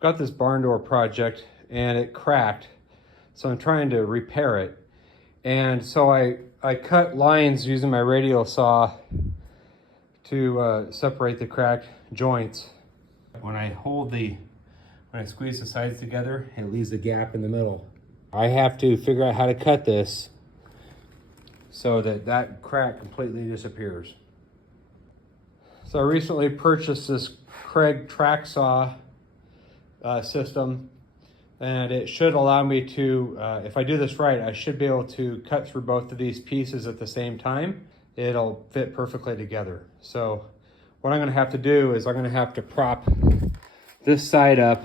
got this barn door project and it cracked. So I'm trying to repair it. And so I cut lines using my radial saw to separate the cracked joints. When I squeeze the sides together, it leaves a gap in the middle. I have to figure out how to cut this so that crack completely disappears. So I recently purchased this Kreg track saw system, and it should allow me to, if I do this right, I should be able to cut through both of these pieces at the same time. It'll fit perfectly together. So what I'm gonna have to do is I'm gonna have to prop this side up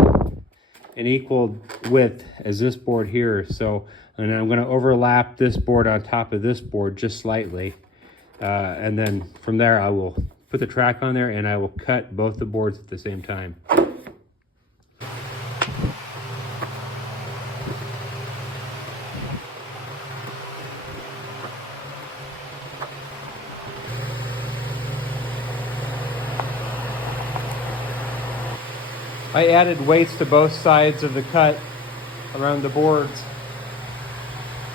an equal width as this board here. So, and I'm gonna overlap this board on top of this board just slightly. And then from there, I will put the track on there and I will cut both the boards at the same time. I added weights to both sides of the cut around the boards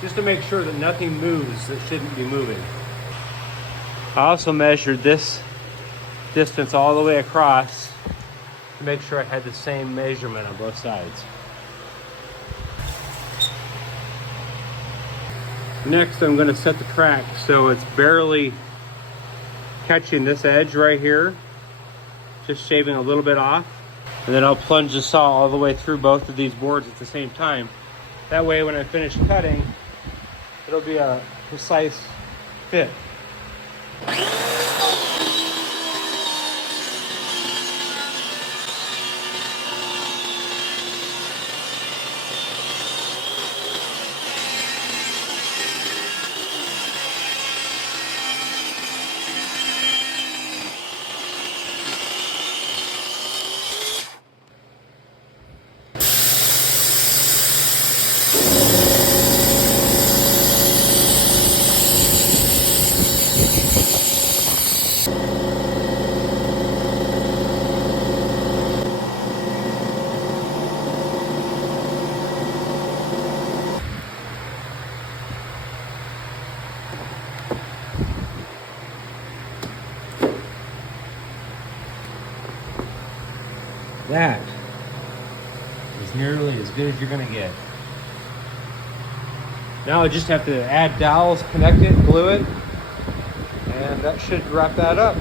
just to make sure that nothing moves that shouldn't be moving. I also measured this distance all the way across to make sure I had the same measurement on both sides. Next, I'm going to set the track so it's barely catching this edge right here, just shaving a little bit off. And then I'll plunge the saw all the way through both of these boards at the same time. That way when I finish cutting, it'll be a precise fit. That is nearly as good as you're gonna get. Now I just have to add dowels, connect it, glue it, and that should wrap that up.